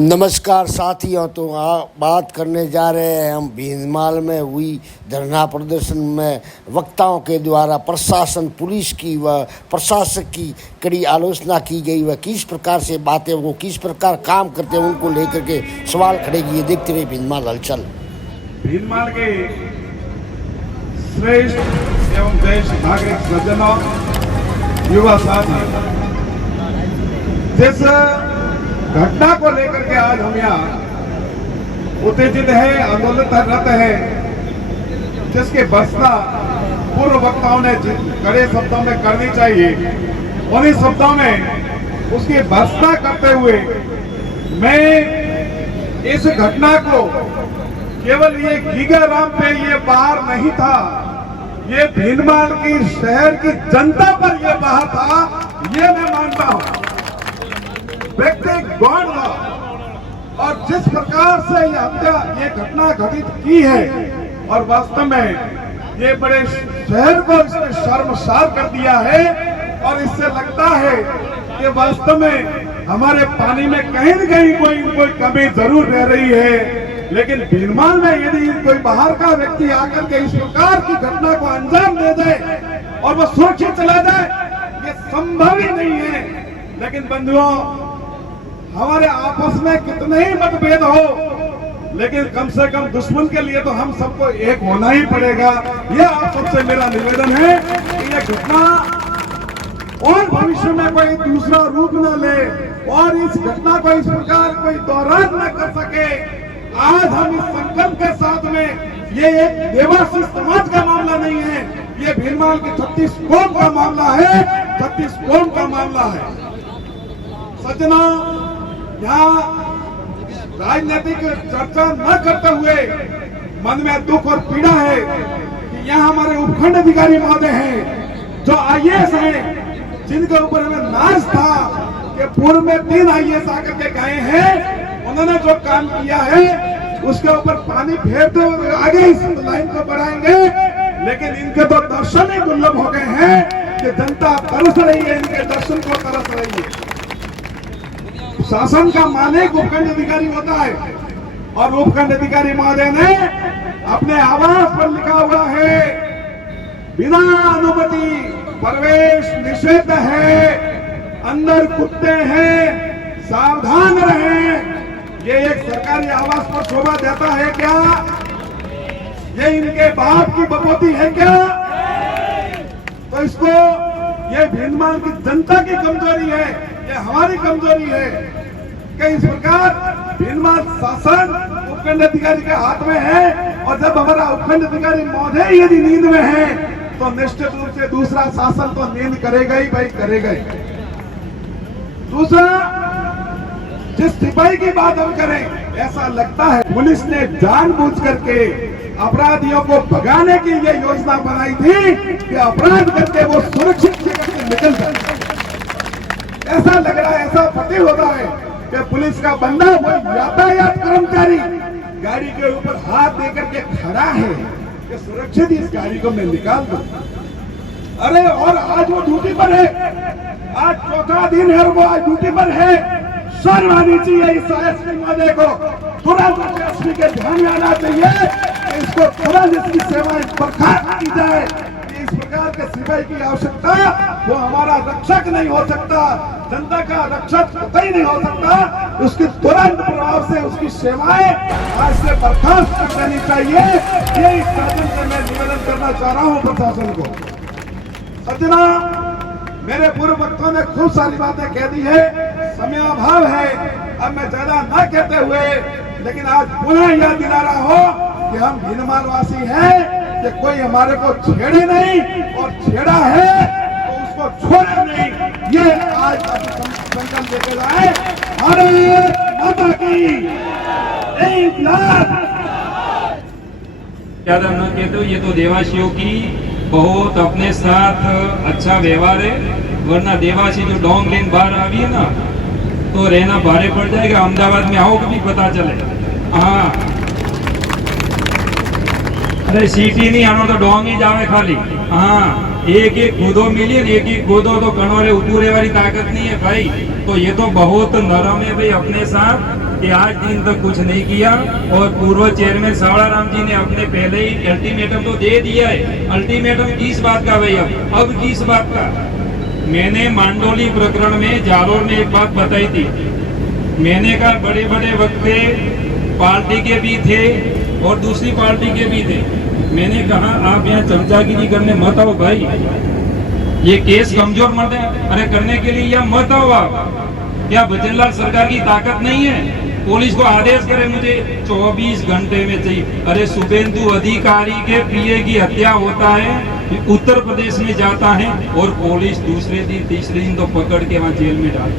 नमस्कार साथियों, तो बात करने जा रहे हैं हम भीनमाल में हुई धरना प्रदर्शन में वक्ताओं के द्वारा प्रशासन, पुलिस की व प्रशासक की कड़ी आलोचना की गई। वह किस प्रकार से बातें, वो किस प्रकार काम करते हैं, उनको लेकर के सवाल खड़े किए। देखते रहे भीनमाल हलचल। भीनमाल के श्रेष्ठ एवं देश नागरिक सज्जनों, युवा साथी, जिस घटना को लेकर के आज हम यहाँ उत्तेजित है, आंदोलित है, जिसकी भर्त्सना पूर्व वक्ताओं ने कड़े शब्दों में करनी चाहिए, उन्हीं शब्दों में उसकी भर्त्सना करते हुए मैं इस घटना को केवल ये गीगाराम पे ये बाहर नहीं था, ये भीनमाल की शहर की जनता पर ये बाहर था, ये मैं मानता हूं। व्यक्ति गौण और जिस प्रकार से ये हत्या, ये घटना घटित की है और वास्तव में ये बड़े शहर को इसने शर्मसार कर दिया है और इससे लगता है कि वास्तव में हमारे पानी में कहीं न कहीं कोई कमी जरूर रह रही है। लेकिन भीनमाल में यदि कोई बाहर का व्यक्ति आकर के इस प्रकार की घटना को अंजाम दे दे और वो सुरक्षित चला जाए, ये संभव ही नहीं है। लेकिन बंधुओं, हमारे आपस में कितने ही मतभेद हो, लेकिन कम से कम दुश्मन के लिए तो हम सबको एक होना ही पड़ेगा। यह आप सबसे मेरा निवेदन है कि यह घटना और भविष्य में कोई दूसरा रूप न ले और इस घटना को इस प्रकार कोई दोहरान न कर सके। आज हम इस संकल्प के साथ में, ये एक देवासी समाज का मामला नहीं है, ये भीनमाल की 36 कौम का मामला है, 36 कौम का मामला है। सज्जना, यहाँ राजनीतिक चर्चा न करते हुए मन में दुख और पीड़ा है कि यहाँ हमारे उपखंड अधिकारी महोदय हैं जो आईएएस हैं, जिनके ऊपर हमें नाज था कि पूर्व में 3 आईएएस आकर के गए हैं, उन्होंने जो काम किया है उसके ऊपर पानी फेरते हुए आगे इस लाइन को बढ़ाएंगे। लेकिन इनके तो दर्शन ही दुर्लभ हो गए हैं कि जनता तरस रही है, इनके दर्शन को तरस रही है। शासन का मालिक उपखंड अधिकारी होता है और उपखंड अधिकारी महोदय ने अपने आवास पर लिखा हुआ है, बिना अनुमति प्रवेश निषेध है, अंदर कुत्ते हैं, सावधान रहें। ये एक सरकारी आवास पर शोभा देता है क्या? ये इनके बाप की बकौती है क्या? तो इसको, ये भीनमाल की जनता की कमजोरी है, ये हमारी कमजोरी है कि इस प्रकार भीनमाल शासन उपखंड अधिकारी के हाथ में है। और जब हमारा उपखंड अधिकारी महोदय यदि नींद में है तो निश्चित रूप से दूसरा शासन तो नींद करेगा ही भाई, करेगा ही। दूसरा, जिस सिपाही की बात हम करें, ऐसा लगता है पुलिस ने जानबूझ करके अपराधियों को भगाने की ये योजना बनाई थी कि अपराध करके वो सुरक्षित जगह से निकल जाए। ऐसा लग रहा है, ऐसा प्रतीत होता है कि पुलिस का बंदा, वो यातायात कर्मचारी गाड़ी के ऊपर हाथ देकर के खड़ा है कि सुरक्षित इस गाड़ी को मैं निकाल दूं। अरे, और आज वो ड्यूटी पर है, आज 4था दिन है, वो आज ड्यूटी पर है। शर्म आनी चाहिए इस एसपी महोदय को, तुरंत एसपी के ध्यान में आना चाहिए कि इसको तुरंत इसकी सेवाएं बर्खास्त की जाए। इस प्रकार के सिपाही की आवश्यकता, वो हमारा रक्षक नहीं हो सकता, जनता का रक्षक कतई नहीं हो सकता। उसकी तुरंत प्रभाव से उसकी सेवाएं आज से बर्खास्त कर देनी चाहिए। ये इस शासन से मैं निवेदन करना चाह रहा हूं प्रशासन को। सज्जना, मेरे पूर्व वक्ताओं ने खूब सारी बातें कह दी है, समय अभाव है, अब मैं ज्यादा न कहते हुए, लेकिन आज पुनः यह दिला रहा हो कि हम भीनमाल वासी हैं, कि कोई हमारे को छेड़े नहीं और छेड़ा है तो उसको छोड़े नहीं। ये आज संकल्प लेके जाए। भारत माता की इंकलाब। ज्यादा न कहते हो, ये तो देवासियों की बहुत अपने साथ अच्छा व्यवहार है, वरना देवासी जो डोंग लेन बाहर आवी है ना तो रहना भारे पड़ जाएगा। अहमदाबाद में आओ कभी पता चले। हाँ, अरे सीटी नहीं आनो तो डोंग ही जावे खाली। हाँ, एक कूदो मिली, एक कूदो तो कणोरे उतूरे वाली ताकत नहीं है भाई। तो ये तो बहुत नरम है भाई, अपने साथ कि आज दिन तक कुछ नहीं किया। और पूर्व चेयरमैन सावड़ाराम जी ने अपने पहले ही अल्टीमेटम तो दे दिया है। अल्टीमेटम किस बात का भाई? अब किस बात का? मैंने मांडोली प्रकरण में जालोर में एक बात बताई थी। मैंने कहा बड़े बड़े वक्ते पार्टी के भी थे और दूसरी पार्टी के भी थे। मैंने कहा आप यहाँ चमचागिरी करने मत आओ भाई, ये केस कमजोर मत है अरे करने के लिए या मत आओ आप। क्या भजनलाल सरकार की ताकत नहीं है? पुलिस को आदेश करे मुझे 24 घंटे में चाहिए। अरे शुभेंदु अधिकारी के पीए की हत्या होता है, उत्तर प्रदेश में जाता है और पुलिस दूसरे दिन तीसरे दिन तो पकड़ के वहां जेल में डाल।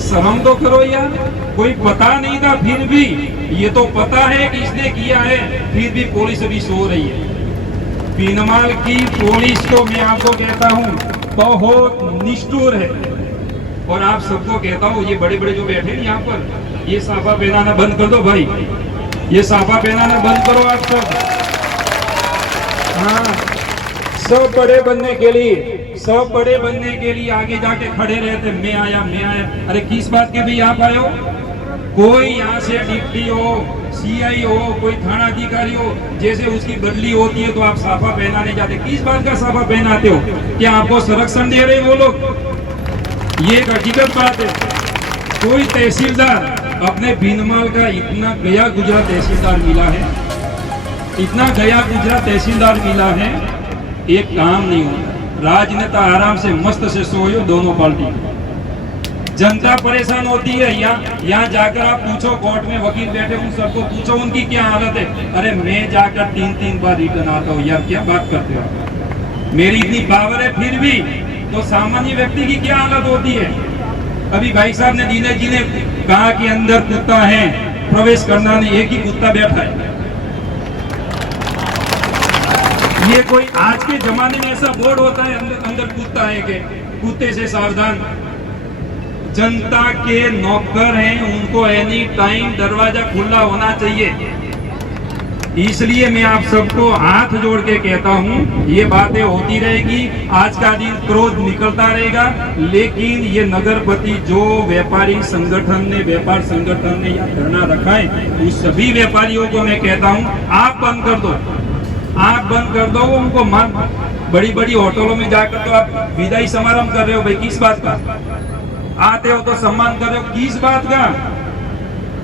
शर्म तो करो यार। कोई पता नहीं था फिर भी, ये तो पता है कि इसने किया है, फिर भी पुलिस अभी सो रही है। बीनमाल की पुलिस को मैं आपको कहता हूँ बहुत निष्ठुर है। और आप सबको कहता हूँ, ये बड़े बड़े जो बैठे हैं यहाँ पर, ये साफा पहनाना बंद कर दो भाई, ये साफा पहनाना बंद करो आप सब। हाँ, सब बड़े बनने के लिए, सब बड़े बनने के लिए आगे जाके खड़े रहते, मैं आया मैं आया। अरे किस बात के भी आप आए हो? कोई यहाँ से डिप्टी हो, सीआई हो, कोई थाना अधिकारी हो, जैसे उसकी बदली होती है तो आप साफा पहनाने जाते। किस बात का साफा पहनाते हो? क्या आपको संरक्षण दे रहे वो लोग? ये एक हकीकत बात है। कोई तहसीलदार अपने बीनमाल का इतना गया गुजरा तहसीलदार मिला है, इतना गया गुजरा तहसीलदार मिला है, एक काम नहीं होता। राजनेता आराम से मस्त से सोयो दोनों पार्टी। जनता परेशान होती है। यहाँ जाकर आप पूछो, कोर्ट में वकील बैठे उन सबको पूछो उनकी क्या हालत है। अरे मैं जाकर 3-3 बार रिटर्न आता हूँ यार, क्या बात करते हो? मेरी इतनी पावर है फिर भी तो सामान्य व्यक्ति की क्या हालत होती है? अभी भाई साहब ने दीने जी ने कहा कि अंदर कुत्ता है, प्रवेश करना नहीं, एक ही कुत्ता बैठा है। ये कोई आज के जमाने में ऐसा बोर्ड होता है अंदर कुत्ता है के? कुत्ते से सावधान। जनता के नौकर हैं, उनको एनी टाइम दरवाजा खुला होना चाहिए। इसलिए मैं आप सबको हाथ जोड़ के कहता हूँ, ये बातें होती रहेगी, आज का दिन क्रोध निकलता रहेगा, लेकिन ये नगरपति जो व्यापारी संगठन ने, व्यापार संगठन ने यह धरना रखा है, उस सभी व्यापारियों को मैं कहता हूँ आप बंद कर दो, आप बंद कर दो। उनको बड़ी बड़ी होटलों में जाकर तो आप विदाई समारोह कर रहे हो भाई, किस बात का? आते हो तो सम्मान कर रहे हो, किस बात का?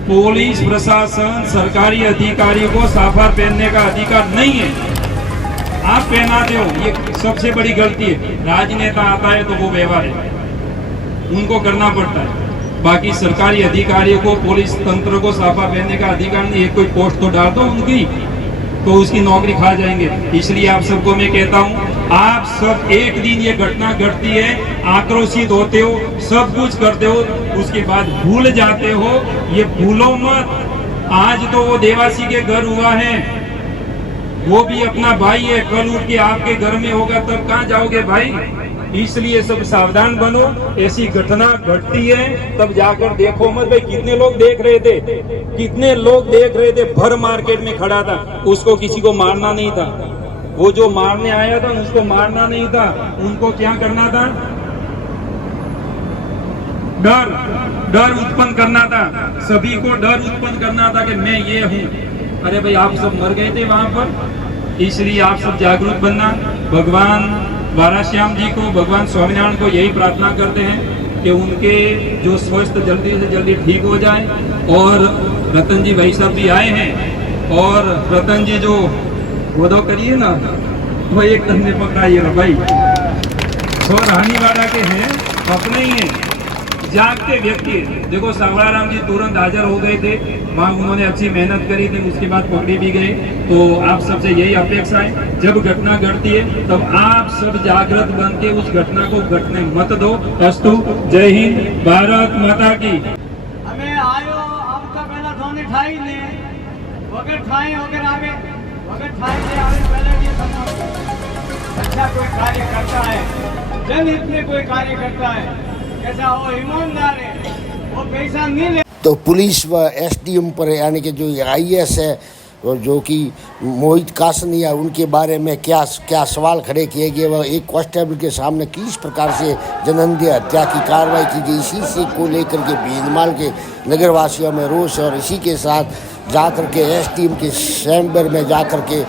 पुलिस प्रशासन सरकारी अधिकारियों को साफा पहनने का अधिकार नहीं है, आप पहनाते हो, ये सबसे बड़ी गलती है। राजनेता आता है तो वो व्यवहार है, उनको करना पड़ता है। बाकी सरकारी अधिकारियों को, पुलिस तंत्र को साफा पहनने का अधिकार नहीं है। कोई पोस्ट तो डाल दो उनकी, तो उसकी नौकरी खा जाएंगे। इसलिए आप सबको मैं कहता हूँ, आप सब एक दिन ये घटना घटती है, आक्रोशित होते हो, सब कुछ करते हो, उसके बाद भूल जाते हो। ये भूलो मत। आज तो वो देवासी के घर हुआ है, वो भी अपना भाई है, कल उठ के आपके घर में होगा तब कहाँ जाओगे भाई? इसलिए सब सावधान बनो। ऐसी घटना घटती है तब जाकर देखो मत भाई। कितने लोग देख रहे थे, कितने लोग देख रहे थे, भर मार्केट में खड़ा था, उसको किसी को मारना नहीं था। वो जो मारने आया था उसको मारना नहीं था, उनको क्या करना था? डर उत्पन्न करना था, सभी को डर उत्पन्न करना था कि मैं ये हूँ। अरे भाई आप सब मर गए थे वहां पर। इसलिए आप सब जागरूक बनना। भगवान वाराश्याम जी को, भगवान स्वामीनारायण को यही प्रार्थना करते हैं कि उनके जो स्वास्थ्य जल्दी से जल्दी ठीक हो जाए। और रतन जी भाई साहब भी आए हैं, और रतन जी जो गोदो करिए ना, वो एक धंधे पकड़ाइए ना भाई। और रानीवाड़ा के हैं, अपने ही हैं, जागते व्यक्ति। देखो सावड़ाराम जी तुरंत हाजिर हो गए थे वहाँ, उन्होंने अच्छी मेहनत करी थी, उसके बाद पकड़े भी गए। तो आप सबसे यही अपेक्षा है, जब घटना घटती है तब आप सब जागृत बन के उस घटना को घटने मत दो। अस्तु। जय हिंद, भारत माता की। हमें आयो अब तो पहला धोनी ठाई ने वगैरह ठाई वगैरह आगे वगैरह ठाई से आगे पहले ये समझो अच्छा कोई कार्य करता है, जनहित में कोई कार्य करता है, कैसा हो ईमानदार है, वो पैसा नहीं ले। तो पुलिस व एसडीएम पर यानी कि जो आईएएस है और जो कि मोहित कासनिया, उनके बारे में क्या क्या सवाल खड़े किए गए। वह एक कांस्टेबल के सामने किस प्रकार से जनहत्या हत्या की कार्रवाई की गई, इसी से को लेकर के भीनमाल के नगरवासियों में रोष है। और इसी के साथ जाकर के एसडीएम के चैम्बर में जाकर के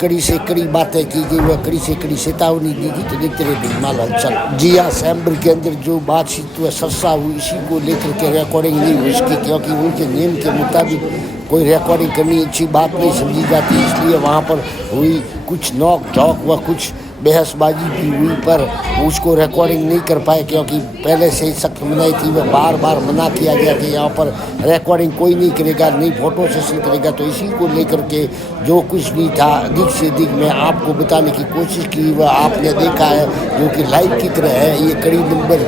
कड़ी से कड़ी बातें की गई, वह कड़ी से कड़ी चेतावनी दी गई। तो देखते रहे भीनमाल हलचल। जी हाँ, चैम्बर के अंदर जो बातचीत हुआ सरसा हुई, इसी को लेकर के रिकॉर्डिंग नहीं हुई इसकी, क्योंकि उनके नियम के मुताबिक कोई रिकॉर्डिंग करनी अच्छी बात नहीं समझी जाती। इसलिए वहाँ पर हुई कुछ नोक झोंक व कुछ बहसबाजी भी हुई, पर उसको रिकॉर्डिंग नहीं कर पाए, क्योंकि पहले से ही सख्त मनाही थी। वह बार बार मना किया गया कि यहाँ पर रिकॉर्डिंग कोई नहीं करेगा, नहीं फोटो सेशन करेगा। तो इसी को लेकर के जो कुछ भी था अधिक से अधिक मैं आपको बताने की कोशिश की, वह आपने देखा है, जो कि लाइव की तरह है। ये कड़ी नंबर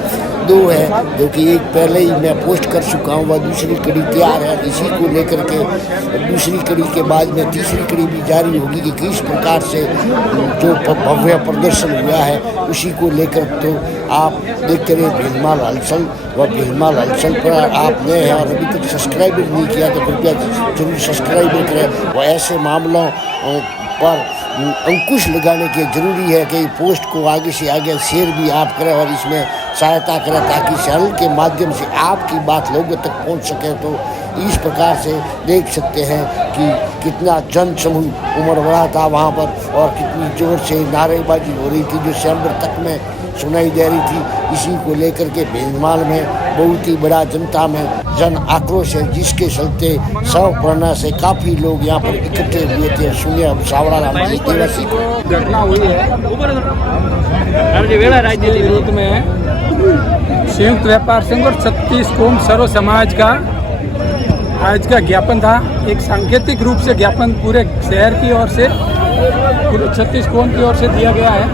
2 है, जो कि एक पहले ही मैं पोस्ट कर चुका हूँ, वह दूसरी कड़ी तैयार है। इसी को लेकर के दूसरी कड़ी के बाद में तीसरी कड़ी भी जारी होगी कि किस प्रकार से जो भव्य प्रदर्शन हुआ है, उसी को लेकर तो आप देखते रहे भीनमाल हलचल। व भीनमाल हलचल पर आपने और अभी तक सब्सक्राइब नहीं किया तो कृपया जरूर सब्सक्राइब करें। व ऐसे मामलों पर अंकुश लगाने के जरूरी है कि पोस्ट को आगे से आगे शेयर भी आप करें और इसमें सहायता करें, ताकि चैनल के माध्यम से आपकी बात लोगों तक पहुंच सके। तो इस प्रकार से देख सकते हैं कि कितना जन समूह उमड़ रहा था वहाँ पर, और कितनी जोर से नारेबाजी हो रही थी जो चैम्बर तक में सुनाई दे रही थी। इसी को लेकर के भीनमाल में बहुत ही बड़ा जनता में जन आक्रोश है, जिसके चलते सवप्रणा से काफ़ी लोग यहाँ पर इकट्ठे हुए थे। सुनिए अब सावड़ा हमारी देवासी को। घटना हुई है विरोध में संयुक्त व्यापार संघ और 36 कोम सर्व समाज का आज का ज्ञापन था। एक सांकेतिक रूप से ज्ञापन पूरे शहर की ओर से, पूरे 36 कोम की ओर से दिया गया है।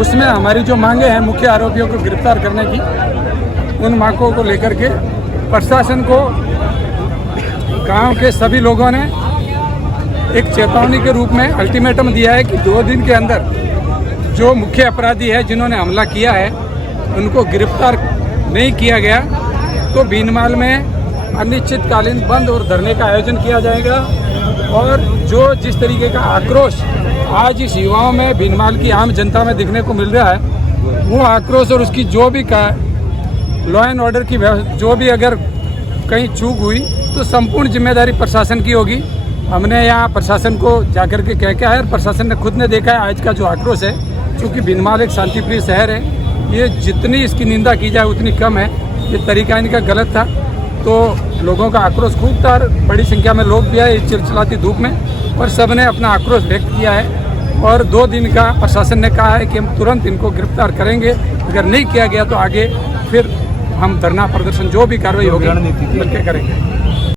उसमें हमारी जो मांगे हैं मुख्य आरोपियों को गिरफ्तार करने की, उन मांगों को लेकर के प्रशासन को गांव के सभी लोगों ने एक चेतावनी के रूप में अल्टीमेटम दिया है कि 2 दिन के अंदर जो मुख्य अपराधी है जिन्होंने हमला किया है उनको गिरफ्तार नहीं किया गया तो भीनमाल में अनिश्चितकालीन बंद और धरने का आयोजन किया जाएगा। और जो जिस तरीके का आक्रोश आज इस युवाओं में भीनमाल की आम जनता में दिखने को मिल रहा है, वो आक्रोश और उसकी जो भी लॉ एंड ऑर्डर की जो भी अगर कहीं चूक हुई तो संपूर्ण जिम्मेदारी प्रशासन की होगी। हमने यहाँ प्रशासन को जाकर के कह के आए और प्रशासन ने खुद ने देखा है आज का जो आक्रोश है, क्योंकि भीनमाल एक शांतिप्रिय शहर है, ये जितनी इसकी निंदा की जाए उतनी कम है। ये तरीका इनका गलत था, तो लोगों का आक्रोश खूब था। बड़ी संख्या में लोग भी आए इस चिलचिलाती धूप में, और सब ने अपना आक्रोश व्यक्त किया है। और 2 दिन का प्रशासन ने कहा है कि हम तुरंत इनको गिरफ्तार करेंगे, अगर नहीं किया गया तो आगे फिर हम धरना प्रदर्शन जो भी कार्रवाई होगी मिलकर करेंगे।